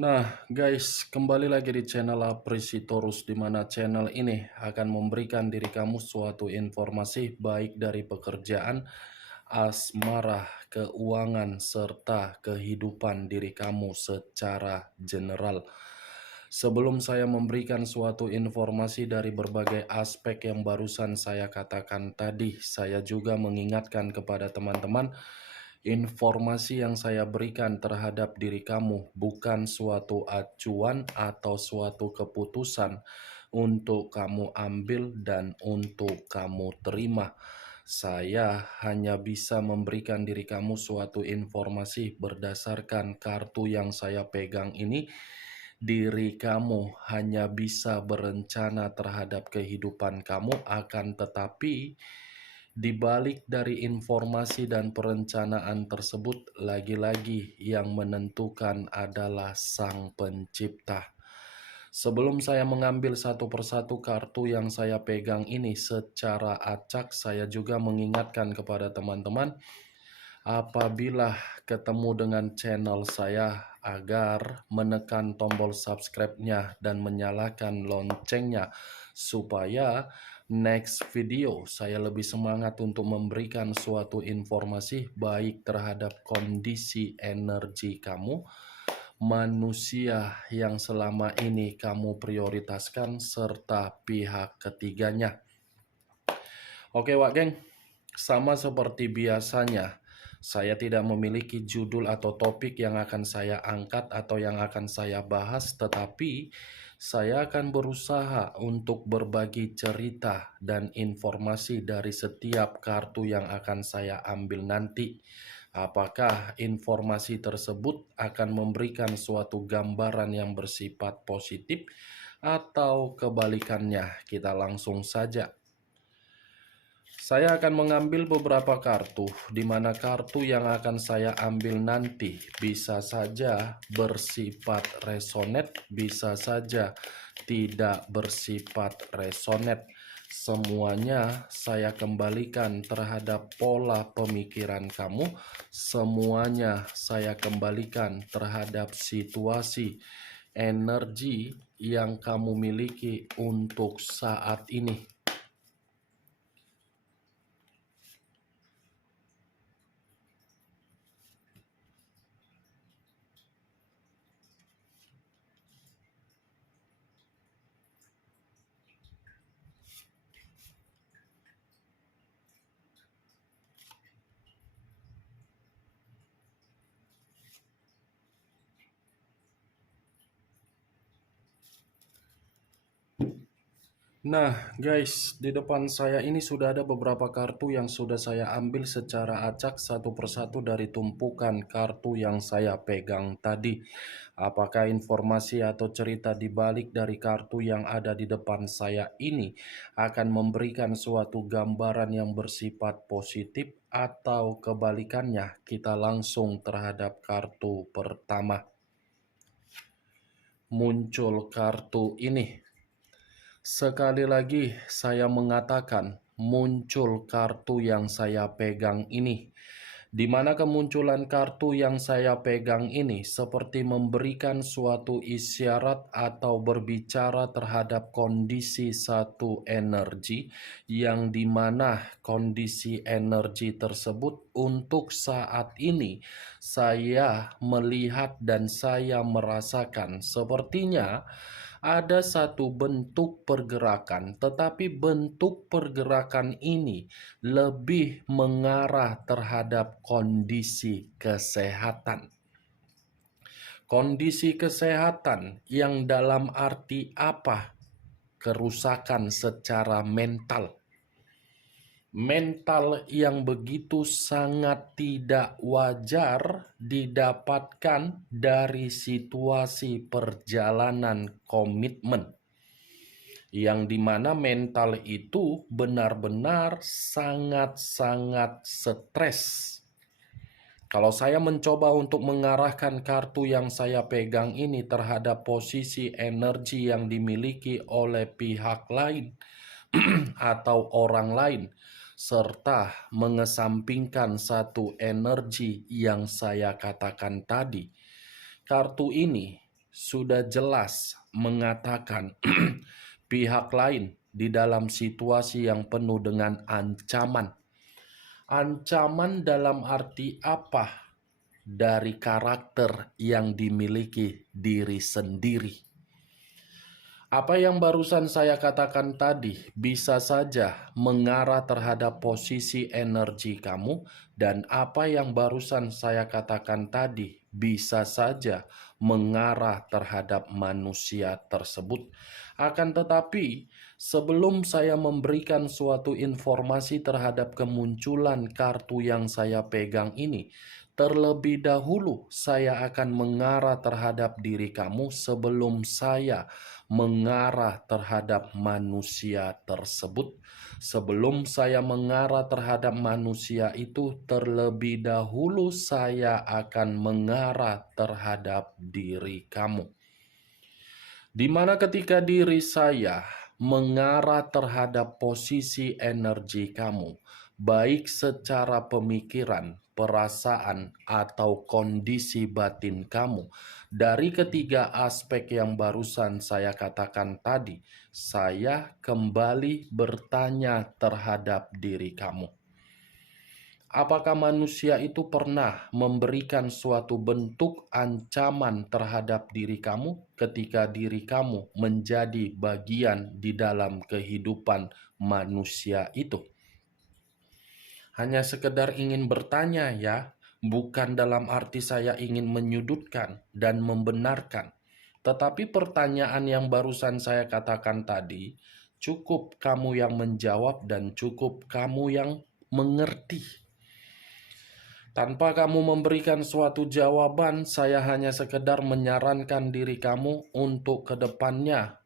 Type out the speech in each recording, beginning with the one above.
Nah, guys, kembali lagi di channel Apresitorus, di mana channel ini akan memberikan diri kamu suatu informasi baik dari pekerjaan, asmara, keuangan, serta kehidupan diri kamu secara general. Sebelum saya memberikan suatu informasi dari berbagai aspek yang barusan saya katakan tadi, saya juga mengingatkan kepada teman-teman, informasi yang saya berikan terhadap diri kamu bukan suatu acuan atau suatu keputusan untuk kamu ambil dan untuk kamu terima. Saya hanya bisa memberikan diri kamu suatu informasi berdasarkan kartu yang saya pegang ini. Diri kamu hanya bisa berencana terhadap kehidupan kamu, akan tetapi di balik dari informasi dan perencanaan tersebut, lagi-lagi yang menentukan adalah Sang Pencipta. Sebelum saya mengambil satu persatu kartu yang saya pegang ini secara acak, saya juga mengingatkan kepada teman-teman, apabila ketemu dengan channel saya, agar menekan tombol subscribe-nya dan menyalakan loncengnya, supaya next video saya lebih semangat untuk memberikan suatu informasi baik terhadap kondisi energi kamu, manusia yang selama ini kamu prioritaskan, serta pihak ketiganya. Oke Wak Geng, sama seperti biasanya, saya tidak memiliki judul atau topik yang akan saya angkat atau yang akan saya bahas, tetapi saya akan berusaha untuk berbagi cerita dan informasi dari setiap kartu yang akan saya ambil nanti. Apakah informasi tersebut akan memberikan suatu gambaran yang bersifat positif atau kebalikannya? Kita langsung saja. Saya akan mengambil beberapa kartu, di mana kartu yang akan saya ambil nanti bisa saja bersifat resonate, bisa saja tidak bersifat resonate. Semuanya saya kembalikan terhadap pola pemikiran kamu, semuanya saya kembalikan terhadap situasi energi yang kamu miliki untuk saat ini. Nah guys, di depan saya ini sudah ada beberapa kartu yang sudah saya ambil secara acak satu persatu dari tumpukan kartu yang saya pegang tadi. Apakah informasi atau cerita di balik dari kartu yang ada di depan saya ini akan memberikan suatu gambaran yang bersifat positif atau kebalikannya? Kita langsung terhadap kartu pertama. Muncul kartu ini. Sekali lagi saya mengatakan, muncul kartu yang saya pegang ini. Di mana kemunculan kartu yang saya pegang ini seperti memberikan suatu isyarat atau berbicara terhadap kondisi satu energi, yang dimana kondisi energi tersebut untuk saat ini saya melihat dan saya merasakan sepertinya ada satu bentuk pergerakan, tetapi bentuk pergerakan ini lebih mengarah terhadap kondisi kesehatan. Kondisi kesehatan yang dalam arti apa? Kerusakan secara mental. Mental yang begitu sangat tidak wajar didapatkan dari situasi perjalanan komitmen, yang dimana mental itu benar-benar sangat-sangat stres. Kalau saya mencoba untuk mengarahkan kartu yang saya pegang ini terhadap posisi energi yang dimiliki oleh pihak lain atau orang lain, serta mengesampingkan satu energi yang saya katakan tadi, kartu ini sudah jelas mengatakan pihak lain di dalam situasi yang penuh dengan ancaman. Ancaman dalam arti apa? Dari karakter yang dimiliki diri sendiri. Apa yang barusan saya katakan tadi bisa saja mengarah terhadap posisi energi kamu, dan apa yang barusan saya katakan tadi bisa saja mengarah terhadap manusia tersebut. Akan tetapi, sebelum saya memberikan suatu informasi terhadap kemunculan kartu yang saya pegang ini, terlebih dahulu saya akan mengarah terhadap diri kamu sebelum saya mengarah terhadap manusia tersebut. Sebelum saya mengarah terhadap manusia itu, terlebih dahulu saya akan mengarah terhadap diri kamu. Di mana ketika diri saya mengarah terhadap posisi energi kamu, baik secara pemikiran, perasaan, atau kondisi batin kamu, dari ketiga aspek yang barusan saya katakan tadi, saya kembali bertanya terhadap diri kamu. Apakah manusia itu pernah memberikan suatu bentuk ancaman terhadap diri kamu ketika diri kamu menjadi bagian di dalam kehidupan manusia itu? Hanya sekedar ingin bertanya ya, bukan dalam arti saya ingin menyudutkan dan membenarkan. Tetapi pertanyaan yang barusan saya katakan tadi, cukup kamu yang menjawab dan cukup kamu yang mengerti. Tanpa kamu memberikan suatu jawaban, saya hanya sekedar menyarankan diri kamu untuk ke depannya.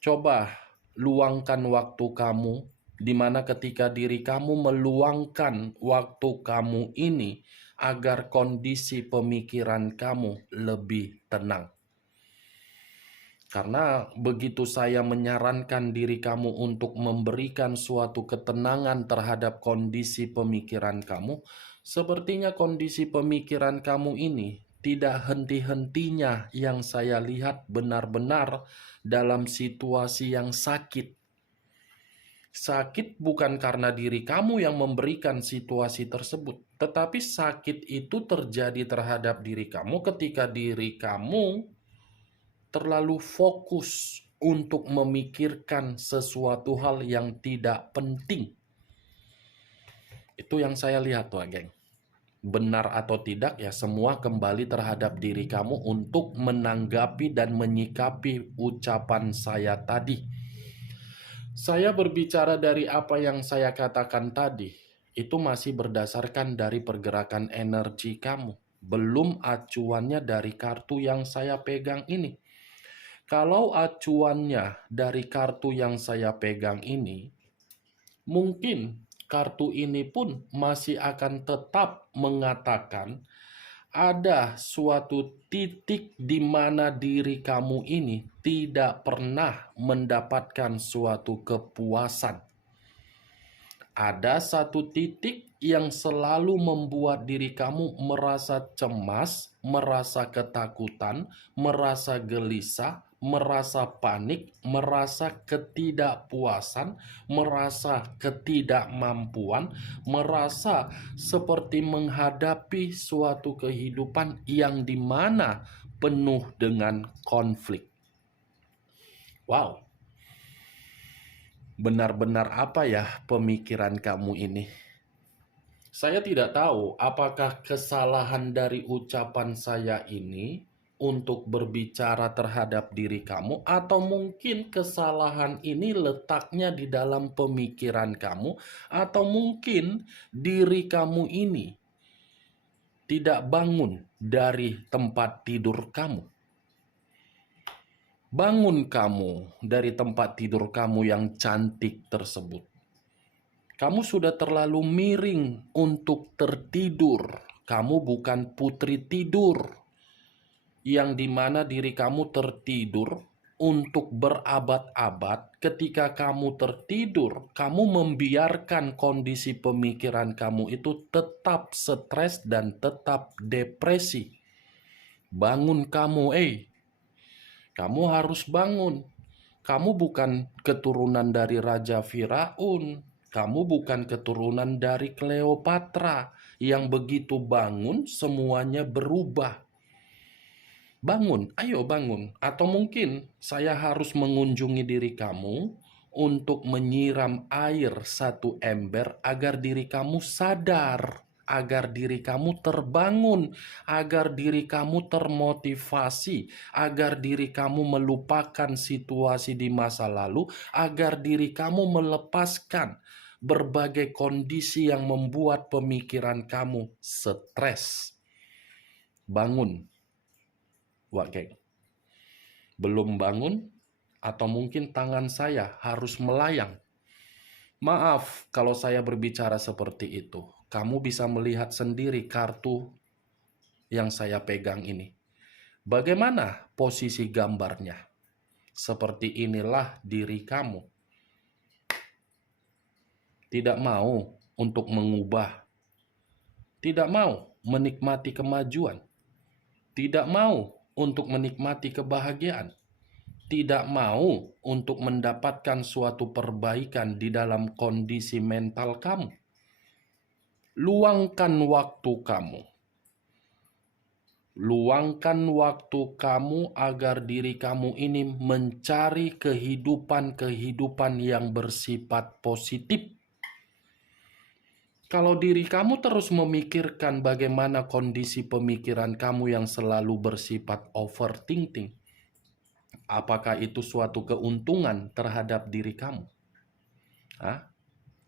Coba luangkan waktu kamu, di mana ketika diri kamu meluangkan waktu kamu ini agar kondisi pemikiran kamu lebih tenang. Karena begitu saya menyarankan diri kamu untuk memberikan suatu ketenangan terhadap kondisi pemikiran kamu, sepertinya kondisi pemikiran kamu ini tidak henti-hentinya yang saya lihat benar-benar dalam situasi yang sakit. Sakit bukan karena diri kamu yang memberikan situasi tersebut, tetapi sakit itu terjadi terhadap diri kamu ketika diri kamu terlalu fokus untuk memikirkan sesuatu hal yang tidak penting. Itu yang saya lihat tuh, geng. Benar atau tidak ya semua kembali terhadap diri kamu untuk menanggapi dan menyikapi ucapan saya tadi. Saya berbicara dari apa yang saya katakan tadi, itu masih berdasarkan dari pergerakan energi kamu. Belum acuannya dari kartu yang saya pegang ini. Kalau acuannya dari kartu yang saya pegang ini, mungkin kartu ini pun masih akan tetap mengatakan ada suatu titik di mana diri kamu ini tidak pernah mendapatkan suatu kepuasan. Ada satu titik yang selalu membuat diri kamu merasa cemas, merasa ketakutan, merasa gelisah, merasa panik, merasa ketidakpuasan, merasa ketidakmampuan, merasa seperti menghadapi suatu kehidupan yang dimana penuh dengan konflik. Wow. Benar-benar apa ya pemikiran kamu ini? Saya tidak tahu apakah kesalahan dari ucapan saya ini untuk berbicara terhadap diri kamu, atau mungkin kesalahan ini letaknya di dalam pemikiran kamu, atau mungkin diri kamu ini tidak bangun dari tempat tidur kamu. Bangun kamu dari tempat tidur kamu yang cantik tersebut. Kamu sudah terlalu miring untuk tertidur. Kamu bukan putri tidur, yang dimana diri kamu tertidur untuk berabad-abad. Ketika kamu tertidur, kamu membiarkan kondisi pemikiran kamu itu tetap stres dan tetap depresi. Bangun kamu, kamu harus bangun. Kamu bukan keturunan dari Raja Firaun. Kamu bukan keturunan dari Kleopatra yang begitu bangun semuanya berubah. Bangun, ayo bangun. Atau mungkin saya harus mengunjungi diri kamu untuk menyiram air satu ember agar diri kamu sadar, agar diri kamu terbangun, agar diri kamu termotivasi, agar diri kamu melupakan situasi di masa lalu, agar diri kamu melepaskan berbagai kondisi yang membuat pemikiran kamu stres. Bangun. Wak geng, belum bangun atau mungkin tangan saya harus melayang. Maaf kalau saya berbicara seperti itu. Kamu bisa melihat sendiri kartu yang saya pegang ini. Bagaimana posisi gambarnya? Seperti inilah diri kamu. Tidak mau untuk mengubah. Tidak mau menikmati kemajuan. Tidak mau untuk menikmati kebahagiaan. Tidak mau untuk mendapatkan suatu perbaikan di dalam kondisi mental kamu. Luangkan waktu kamu. Luangkan waktu kamu agar diri kamu ini mencari kehidupan-kehidupan yang bersifat positif. Kalau diri kamu terus memikirkan bagaimana kondisi pemikiran kamu yang selalu bersifat overthinking, apakah itu suatu keuntungan terhadap diri kamu?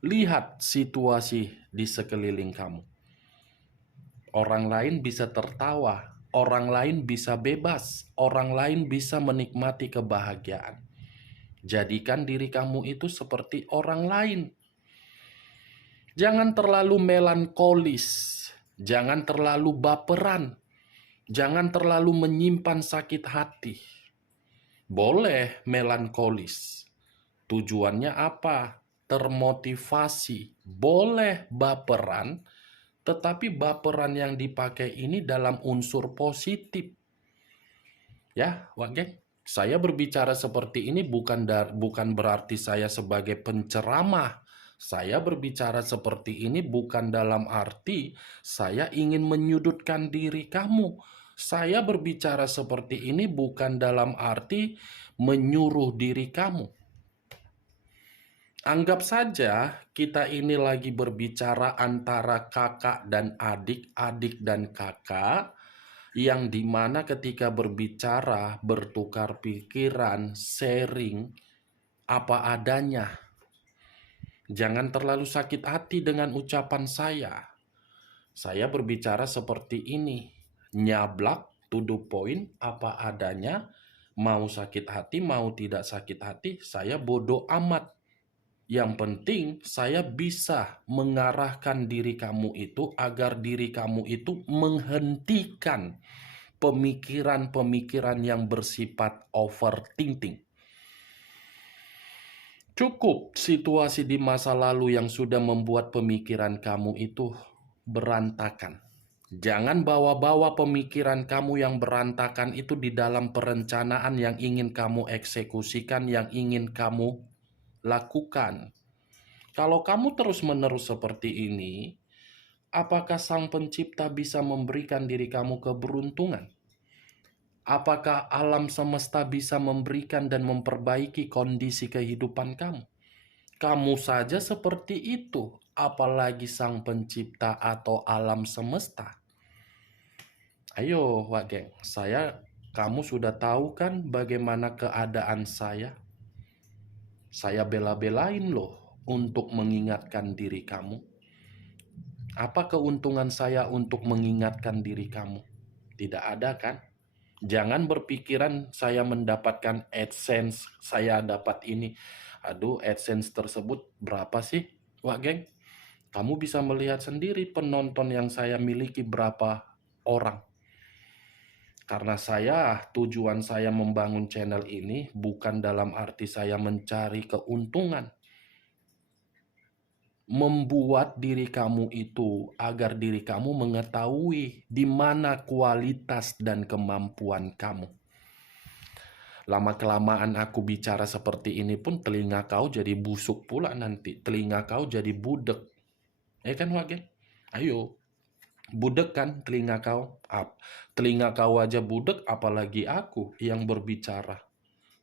Lihat situasi di sekeliling kamu. Orang lain bisa tertawa, orang lain bisa bebas, orang lain bisa menikmati kebahagiaan. Jadikan diri kamu itu seperti orang lain. Jangan terlalu melankolis, jangan terlalu baperan, jangan terlalu menyimpan sakit hati. Boleh melankolis. Tujuannya apa? Termotivasi. Boleh baperan, tetapi baperan yang dipakai ini dalam unsur positif. Ya, Wak geng, saya berbicara seperti ini bukan berarti saya sebagai penceramah. Saya berbicara seperti ini bukan dalam arti saya ingin menyudutkan diri kamu. Saya berbicara seperti ini bukan dalam arti menyuruh diri kamu. Anggap saja kita ini lagi berbicara antara kakak dan adik, adik dan kakak, yang dimana ketika berbicara, bertukar pikiran, sharing, apa adanya. Jangan terlalu sakit hati dengan ucapan saya. Saya berbicara seperti ini, nyablak, to the point, apa adanya, mau sakit hati, mau tidak sakit hati, saya bodoh amat. Yang penting saya bisa mengarahkan diri kamu itu agar diri kamu itu menghentikan pemikiran-pemikiran yang bersifat overthinking. Cukup situasi di masa lalu yang sudah membuat pemikiran kamu itu berantakan. Jangan bawa-bawa pemikiran kamu yang berantakan itu di dalam perencanaan yang ingin kamu eksekusikan, yang ingin kamu lakukan. Kalau kamu terus-menerus seperti ini, apakah Sang Pencipta bisa memberikan diri kamu keberuntungan? Apakah alam semesta bisa memberikan dan memperbaiki kondisi kehidupan kamu? Kamu saja seperti itu, apalagi Sang Pencipta atau alam semesta. Ayo, Wak geng, kamu sudah tahu kan bagaimana keadaan saya? Saya bela-belain loh untuk mengingatkan diri kamu. Apa keuntungan saya untuk mengingatkan diri kamu? Tidak ada kan? Jangan berpikiran saya mendapatkan AdSense, saya dapat ini. Aduh, AdSense tersebut berapa sih, Wak geng? Kamu bisa melihat sendiri penonton yang saya miliki berapa orang. Karena tujuan saya membangun channel ini bukan dalam arti saya mencari keuntungan. membuat diri kamu itu agar diri kamu mengetahui di mana kualitas dan kemampuan kamu. Lama-kelamaan aku bicara seperti ini pun telinga kau jadi busuk pula nanti. Telinga kau jadi budek. Kan Wage? Ayo. Budek kan telinga kau? Telinga kau aja budek, apalagi aku yang berbicara.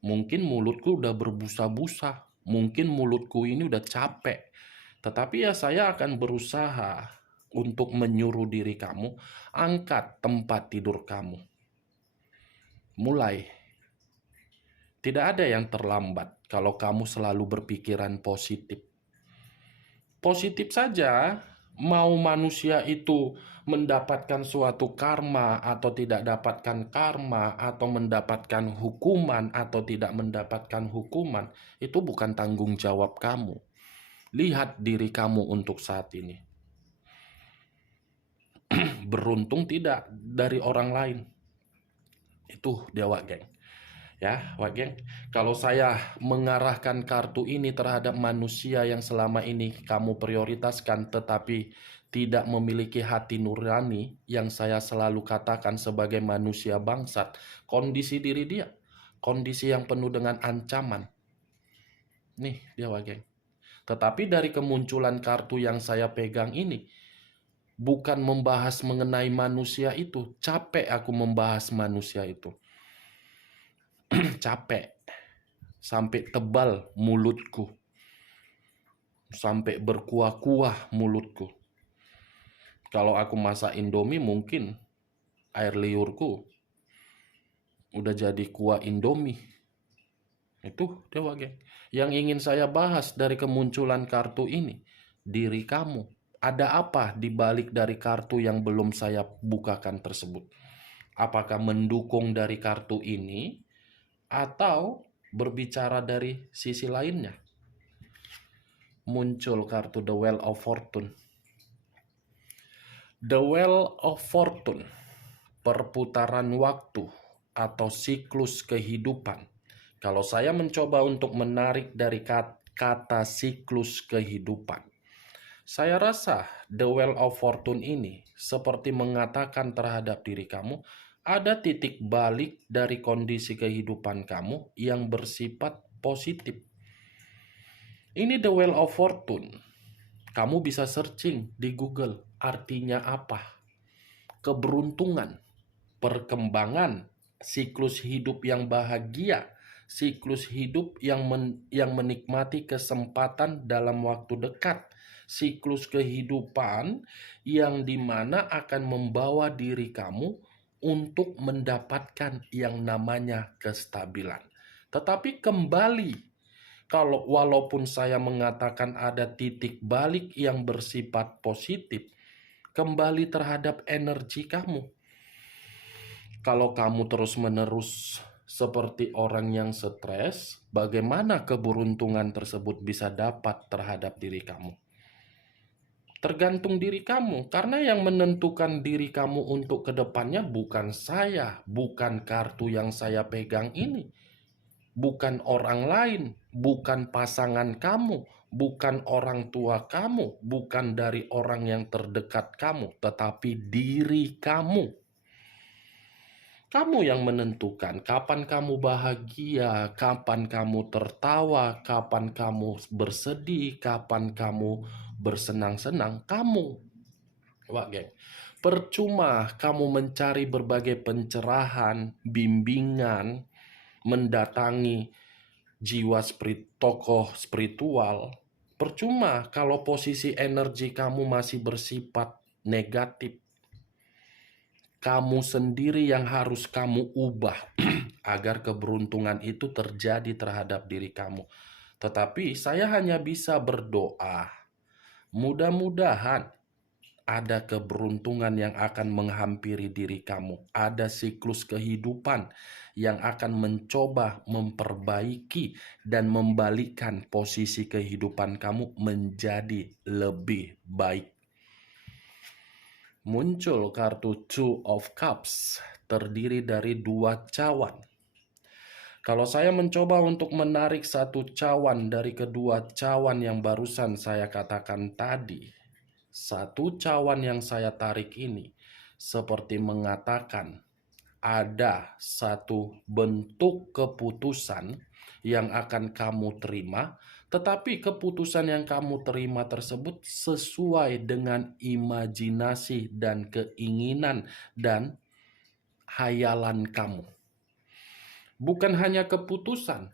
Mungkin mulutku udah berbusa-busa. Mungkin mulutku ini udah capek. Tetapi ya saya akan berusaha untuk menyuruh diri kamu, angkat tempat tidur kamu. Mulai. Tidak ada yang terlambat kalau kamu selalu berpikiran positif. Positif saja, mau manusia itu mendapatkan suatu karma atau tidak dapatkan karma, atau mendapatkan hukuman atau tidak mendapatkan hukuman, itu bukan tanggung jawab kamu. Lihat diri kamu untuk saat ini. Beruntung tidak dari orang lain. Itu dia, Wak Geng. Ya, Wak Geng, kalau saya mengarahkan kartu ini terhadap manusia yang selama ini kamu prioritaskan tetapi tidak memiliki hati nurani, yang saya selalu katakan sebagai manusia bangsat, kondisi diri dia, kondisi yang penuh dengan ancaman. Nih dia, Wak Geng. Tetapi dari kemunculan kartu yang saya pegang ini, bukan membahas mengenai manusia itu, capek aku membahas manusia itu. Capek. Sampai tebal mulutku. Sampai berkuah-kuah mulutku. Kalau aku masak Indomie mungkin air liurku udah jadi kuah Indomie. Itu Dewa Geng. Yang ingin saya bahas dari kemunculan kartu ini, diri kamu. Ada apa di balik dari kartu yang belum saya bukakan tersebut? Apakah mendukung dari kartu ini atau berbicara dari sisi lainnya? Muncul kartu The Wheel of Fortune. The Wheel of Fortune, perputaran waktu atau siklus kehidupan. Kalau saya mencoba untuk menarik dari kata siklus kehidupan, saya rasa The Wheel of Fortune ini seperti mengatakan terhadap diri kamu, ada titik balik dari kondisi kehidupan kamu yang bersifat positif. Ini The Wheel of Fortune. Kamu bisa searching di Google, artinya apa? Keberuntungan, perkembangan, siklus hidup yang bahagia, siklus hidup yang menikmati kesempatan dalam waktu dekat, siklus kehidupan yang dimana akan membawa diri kamu untuk mendapatkan yang namanya kestabilan. Tetapi kembali, walaupun saya mengatakan ada titik balik yang bersifat positif, kembali terhadap energi kamu. Kalau kamu terus-menerus seperti orang yang stres, bagaimana keberuntungan tersebut bisa dapat terhadap diri kamu? Tergantung diri kamu, karena yang menentukan diri kamu untuk kedepannya bukan saya, bukan kartu yang saya pegang ini. Bukan orang lain, bukan pasangan kamu, bukan orang tua kamu, bukan dari orang yang terdekat kamu, tetapi diri kamu. Kamu yang menentukan kapan kamu bahagia, kapan kamu tertawa, kapan kamu bersedih, kapan kamu bersenang-senang. Kamu, Wak Geng. Percuma kamu mencari berbagai pencerahan, bimbingan, mendatangi tokoh spiritual, percuma kalau posisi energi kamu masih bersifat negatif. Kamu sendiri yang harus kamu ubah agar keberuntungan itu terjadi terhadap diri kamu. Tetapi saya hanya bisa berdoa, mudah-mudahan ada keberuntungan yang akan menghampiri diri kamu. Ada siklus kehidupan yang akan mencoba memperbaiki dan membalikkan posisi kehidupan kamu menjadi lebih baik. Muncul kartu Two of Cups, terdiri dari 2 cawan. Kalau saya mencoba untuk menarik satu cawan dari kedua cawan yang barusan saya katakan tadi, satu cawan yang saya tarik ini seperti mengatakan ada satu bentuk keputusan yang akan kamu terima, tetapi keputusan yang kamu terima tersebut sesuai dengan imajinasi dan keinginan dan hayalan kamu. Bukan hanya keputusan.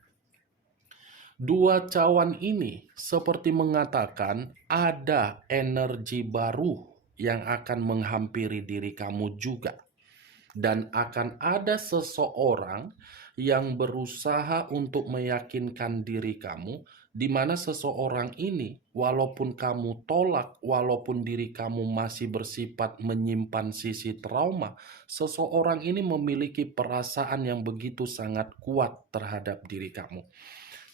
Dua cawan ini seperti mengatakan ada energi baru yang akan menghampiri diri kamu juga. Dan akan ada seseorang yang berusaha untuk meyakinkan diri kamu, di mana seseorang ini, walaupun kamu tolak, walaupun diri kamu masih bersifat menyimpan sisi trauma, seseorang ini memiliki perasaan yang begitu sangat kuat terhadap diri kamu.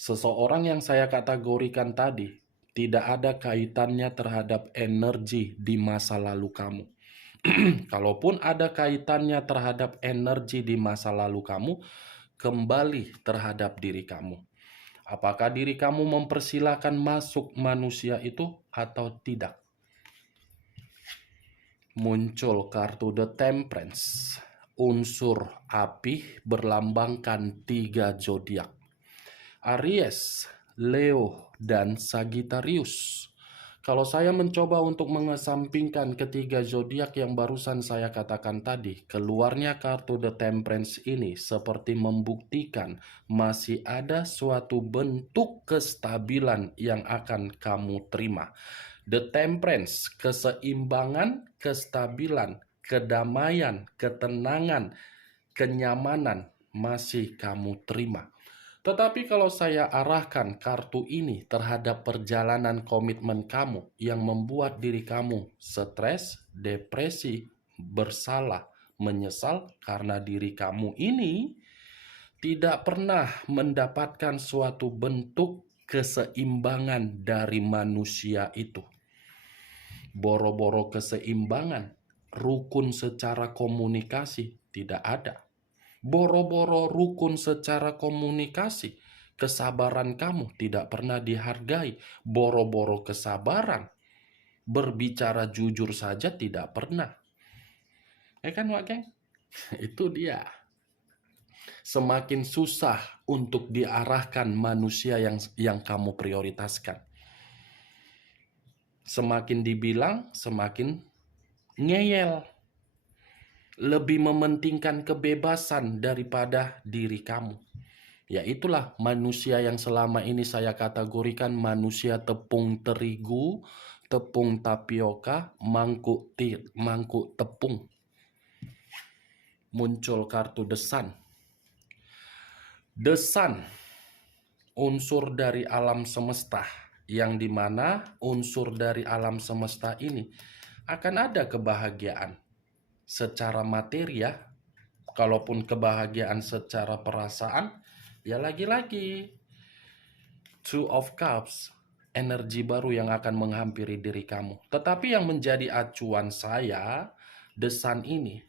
Seseorang yang saya kategorikan tadi, tidak ada kaitannya terhadap energi di masa lalu kamu. Kalaupun ada kaitannya terhadap energi di masa lalu kamu, kembali terhadap diri kamu. Apakah diri kamu mempersilahkan masuk manusia itu atau tidak? Muncul kartu The Temperance. Unsur api berlambangkan 3 zodiak. Aries, Leo, dan Sagittarius. Kalau saya mencoba untuk mengesampingkan ketiga zodiak yang barusan saya katakan tadi, keluarnya kartu The Temperance ini seperti membuktikan masih ada suatu bentuk kestabilan yang akan kamu terima. The Temperance, keseimbangan, kestabilan, kedamaian, ketenangan, kenyamanan masih kamu terima. Tetapi kalau saya arahkan kartu ini terhadap perjalanan komitmen kamu yang membuat diri kamu stres, depresi, bersalah, menyesal karena diri kamu ini tidak pernah mendapatkan suatu bentuk keseimbangan dari manusia itu. Boro-boro keseimbangan, rukun secara komunikasi tidak ada. Boro-boro rukun secara komunikasi, kesabaran kamu tidak pernah dihargai. Boro-boro kesabaran, berbicara jujur saja tidak pernah. Kan Wak Geng? Itu dia. Semakin susah untuk diarahkan manusia yang kamu prioritaskan. Semakin dibilang, semakin ngeyel. Lebih mementingkan kebebasan daripada diri kamu. Ya itulah manusia yang selama ini saya kategorikan manusia tepung terigu, tepung tapioka, mangkuk tepung. Muncul kartu The Sun. The Sun, unsur dari alam semesta, yang dimana unsur dari alam semesta ini akan ada kebahagiaan secara materi ya. Kalaupun kebahagiaan secara perasaan, ya lagi-lagi Two of Cups, energi baru yang akan menghampiri diri kamu. Tetapi yang menjadi acuan saya, The Sun ini,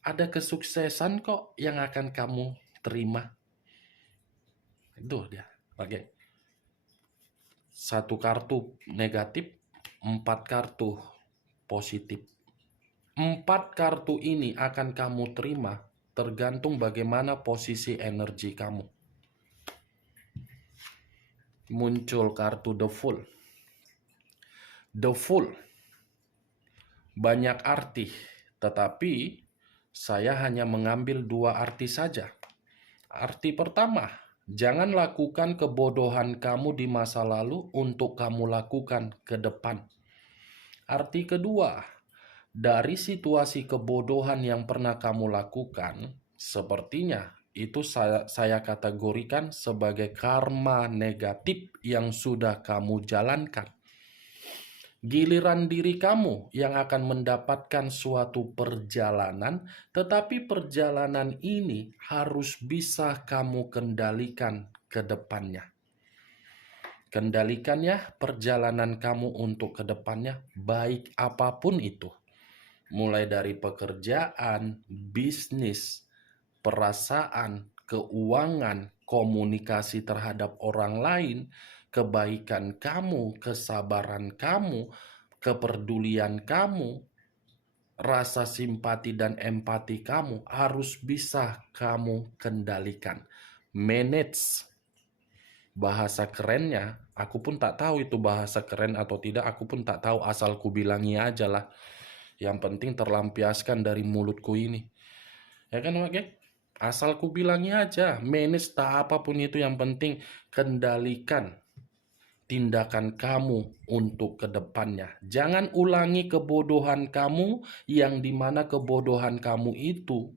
ada kesuksesan kok yang akan kamu terima. Itu dia, bagai satu kartu negatif, 4 kartu positif. 4 kartu ini akan kamu terima tergantung bagaimana posisi energi kamu. Muncul kartu The Fool. The Fool banyak arti, tetapi saya hanya mengambil 2 arti saja. Arti pertama, jangan lakukan kebodohan kamu di masa lalu untuk kamu lakukan ke depan. Arti kedua, dari situasi kebodohan yang pernah kamu lakukan, sepertinya itu saya kategorikan sebagai karma negatif yang sudah kamu jalankan. Giliran diri kamu yang akan mendapatkan suatu perjalanan, tetapi perjalanan ini harus bisa kamu kendalikan ke depannya. Kendalikan ya perjalanan kamu untuk ke depannya, baik apapun itu. Mulai dari pekerjaan, bisnis, perasaan, keuangan, komunikasi terhadap orang lain, kebaikan kamu, kesabaran kamu, kepedulian kamu, rasa simpati dan empati kamu harus bisa kamu kendalikan. Manage. Bahasa kerennya, aku pun tak tahu itu bahasa keren atau tidak, aku pun tak tahu, asal ku bilangi aja lah. Yang penting terlampiaskan dari mulutku ini. Ya kan, Wak? Asal ku bilangi aja, manage tak apapun itu, yang penting kendalikan tindakan kamu untuk kedepannya. Jangan ulangi kebodohan kamu yang dimana kebodohan kamu itu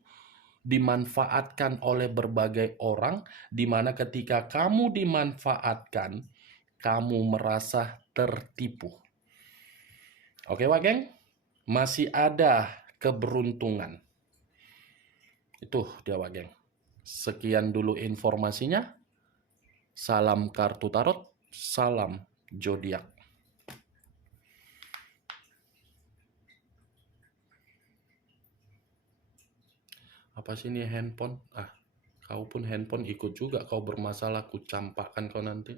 dimanfaatkan oleh berbagai orang, di mana ketika kamu dimanfaatkan, kamu merasa tertipu. Oke, Wak Geng? Masih ada keberuntungan. Itu dia, Wak Geng. Sekian dulu informasinya. Salam kartu tarot, salam zodiak. Apa sih ini handphone? Kau pun handphone ikut juga kau bermasalah, ku campakkan kau nanti.